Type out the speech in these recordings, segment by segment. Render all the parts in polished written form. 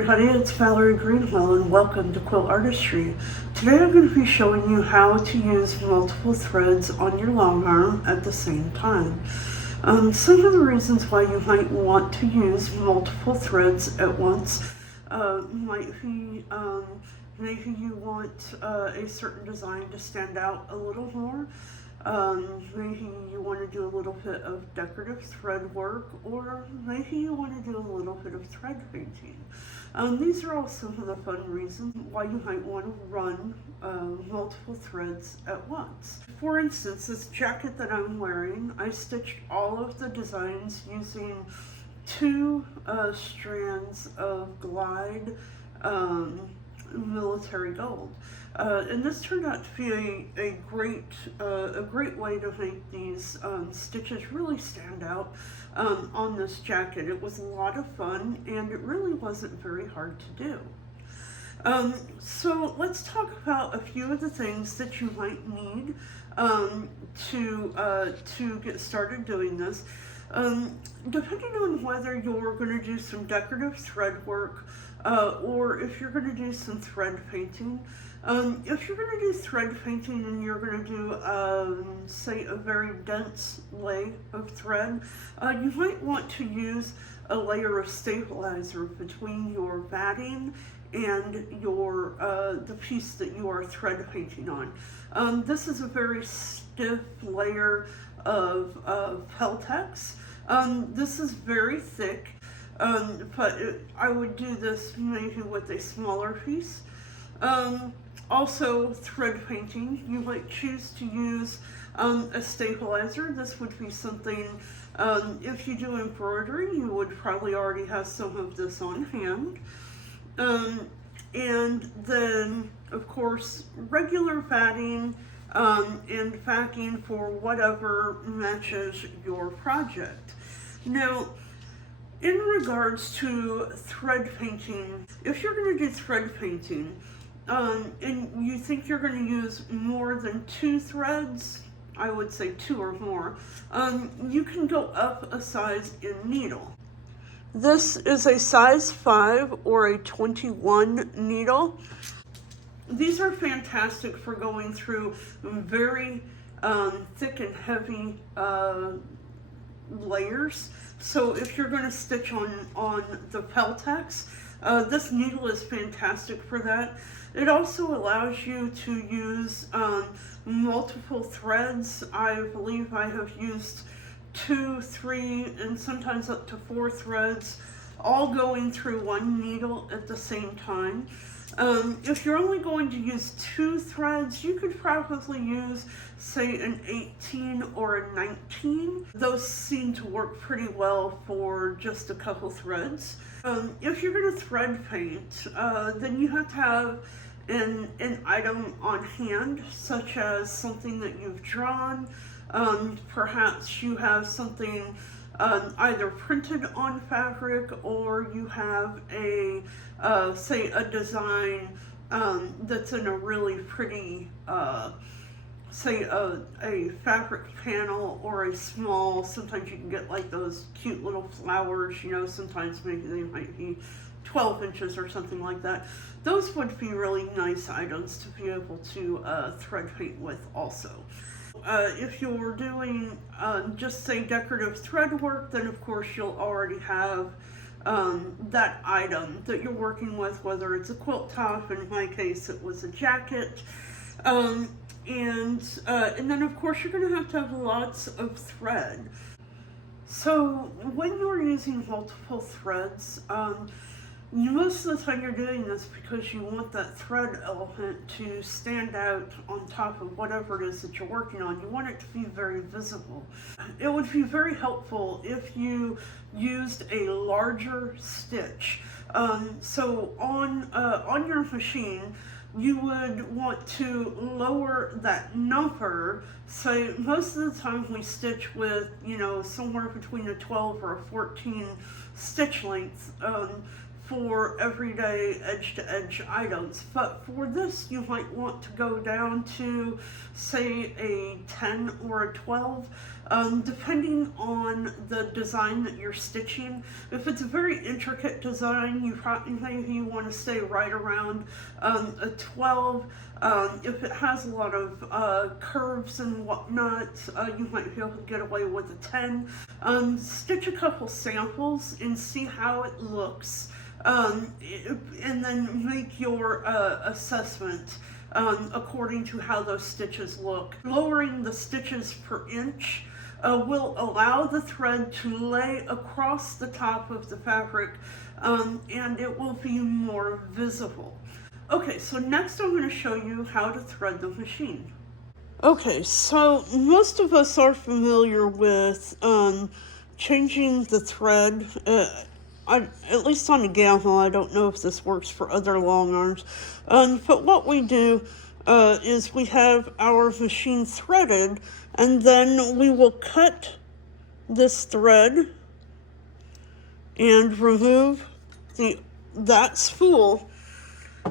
everybody, it's Valerie Greenwell and welcome to Quilt Artistry. Today I'm going to be showing you how to use multiple threads on your long arm at the same time. Some of the reasons why you might want to use multiple threads at once might be maybe you want a certain design to stand out a little more. Maybe you want to do a little bit of decorative thread work, or maybe you want to do a little bit of thread painting. These are all some of the fun reasons why you might want to run multiple threads at once. For instance, this jacket that I'm wearing, I stitched all of the designs using two strands of Glide military gold. And this turned out to be a great way to make these stitches really stand out on this jacket. It was a lot of fun, and it really wasn't very hard to do. So let's talk about a few of the things that you might need to get started doing this. Depending on whether you're going to do some decorative thread work or if you're going to do some thread painting. If you're going to do thread painting and you're going to do, say, a very dense lay of thread, you might want to use a layer of stabilizer between your batting and your the piece that you are thread painting on. This is a very stiff layer of Peltex. This is very thick, but I would do this maybe with a smaller piece. Also, thread painting, you might choose to use a stabilizer. This would be something, if you do embroidery, you would probably already have some of this on hand. And then, of course, regular batting and backing for whatever matches your project. Now, in regards to thread painting, if you're going to do thread painting, and you think you're going to use more than two threads, I would say two or more, you can go up a size in needle. This is a size 5 or a 21 needle. These are fantastic for going through very thick and heavy layers. So if you're going to stitch on the Peltex, this needle is fantastic for that. It also allows you to use multiple threads. I believe I have used 2, 3, and sometimes up to 4 threads, all going through one needle at the same time. If you're only going to use 2 threads, you could probably use, say, an 18 or a 19. Those seem to work pretty well for just a couple threads. If you're going to thread paint, then you have to have an item on hand, such as something that you've drawn. Perhaps you have something either printed on fabric, or you have say a design that's in a really pretty, say a fabric panel, or a small, sometimes you can get like those cute little flowers, sometimes maybe they might be 12 inches or something like that. Those would be really nice items to be able to thread paint with also. If you're doing just say decorative thread work, then of course you'll already have that item that you're working with, whether it's a quilt top, in my case it was a jacket, and then of course you're going to have lots of thread. So when you're using multiple threads, most of the time you're doing this because you want that thread element to stand out on top of whatever it is that you're working on. You want it to be very visible. It would be very helpful if you used a larger stitch. So on your machine, you would want to lower that number. So most of the time we stitch with, somewhere between a 12 or a 14 stitch length for everyday edge-to-edge items. But for this, you might want to go down to, say, a 10 or a 12, depending on the design that you're stitching. If it's a very intricate design, you maybe want to stay right around a 12. If it has a lot of curves and whatnot, you might be able to get away with a 10. Stitch a couple samples and see how it looks, and then make your assessment according to how those stitches look. Lowering the stitches per inch will allow the thread to lay across the top of the fabric, and it will be more visible. Okay, so next I'm going to show you how to thread the machine. Okay, so most of us are familiar with changing the thread. At least on a gamma, I don't know if this works for other long arms. But what we do is we have our machine threaded, and then we will cut this thread and remove that spool.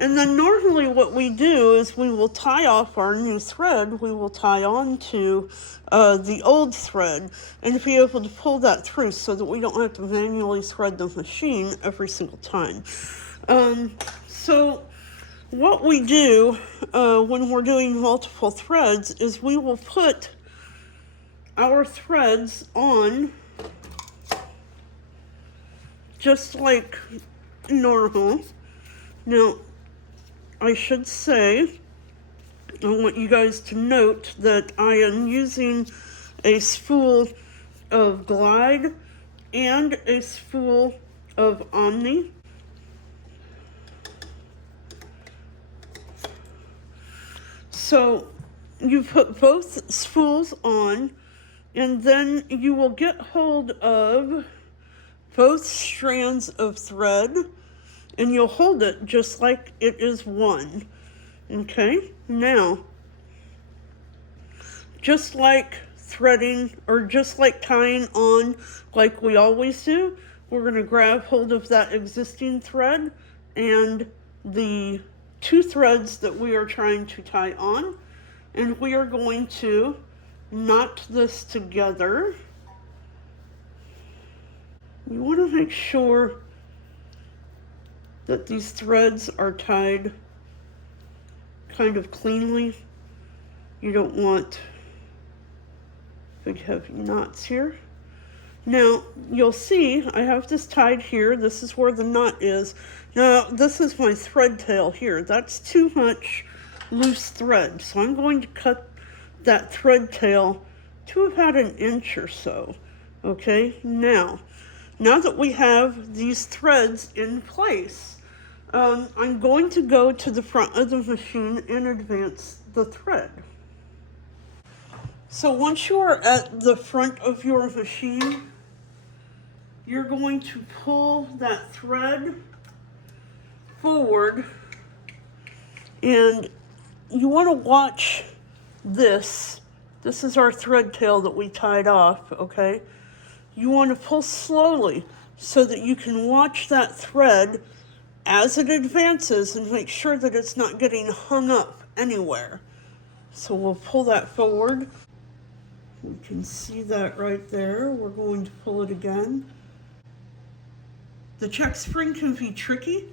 And then normally what we do is we will tie off our new thread, we will tie on to the old thread and be able to pull that through so that we don't have to manually thread the machine every single time. So what we do when we're doing multiple threads is we will put our threads on just like normal. Now, I should say, I want you guys to note that I am using a spool of Glide and a spool of Omni. So you put both spools on, and then you will get hold of both strands of thread, and you'll hold it just like it is one. Okay, now, just like threading, or just like tying on like we always do, we're going to grab hold of that existing thread and the two threads that we are trying to tie on, and we are going to knot this together. You want to make sure that these threads are tied kind of cleanly. You don't want big heavy knots here. Now you'll see I have this tied here. This is where the knot is. Now this is my thread tail here. That's too much loose thread, so I'm going to cut that thread tail to about 1 inch or so. Okay, now that we have these threads in place, I'm going to go to the front of the machine and advance the thread. So once you are at the front of your machine, you're going to pull that thread forward, and you want to watch this. This is our thread tail that we tied off, okay? You want to pull slowly so that you can watch that thread as it advances and make sure that it's not getting hung up anywhere. So we'll pull that forward. You can see that right there. We're going to pull it again. The check spring can be tricky.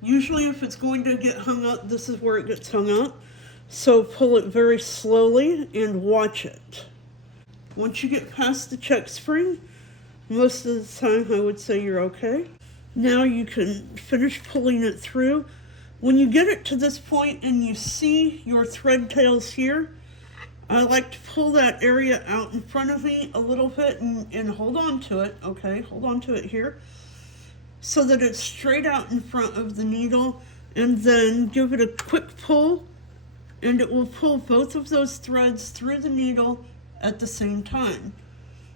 Usually if it's going to get hung up, this is where it gets hung up. So pull it very slowly and watch it. Once you get past the check spring, most of the time I would say you're okay. Now you can finish pulling it through. When you get it to this point and you see your thread tails here, I like to pull that area out in front of me a little bit and hold on to it, okay? Hold on to it here so that it's straight out in front of the needle, and then give it a quick pull, and it will pull both of those threads through the needle at the same time.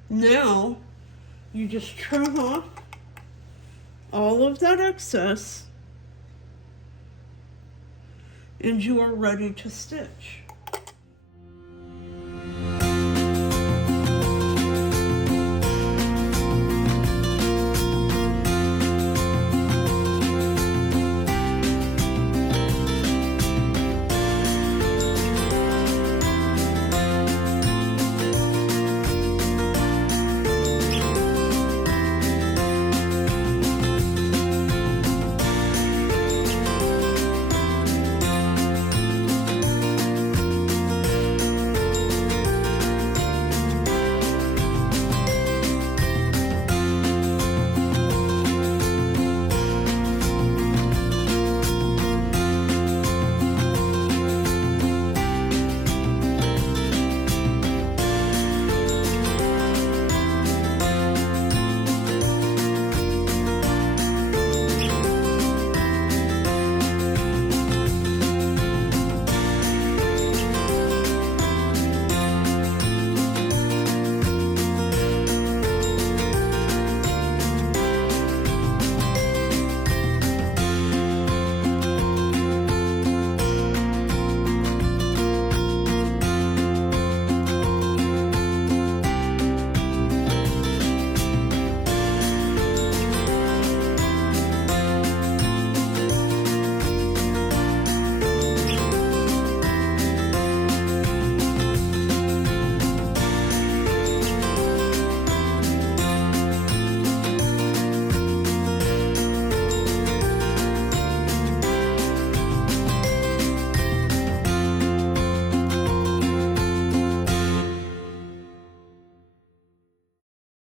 Now, you just trim off all of that excess, and you are ready to stitch.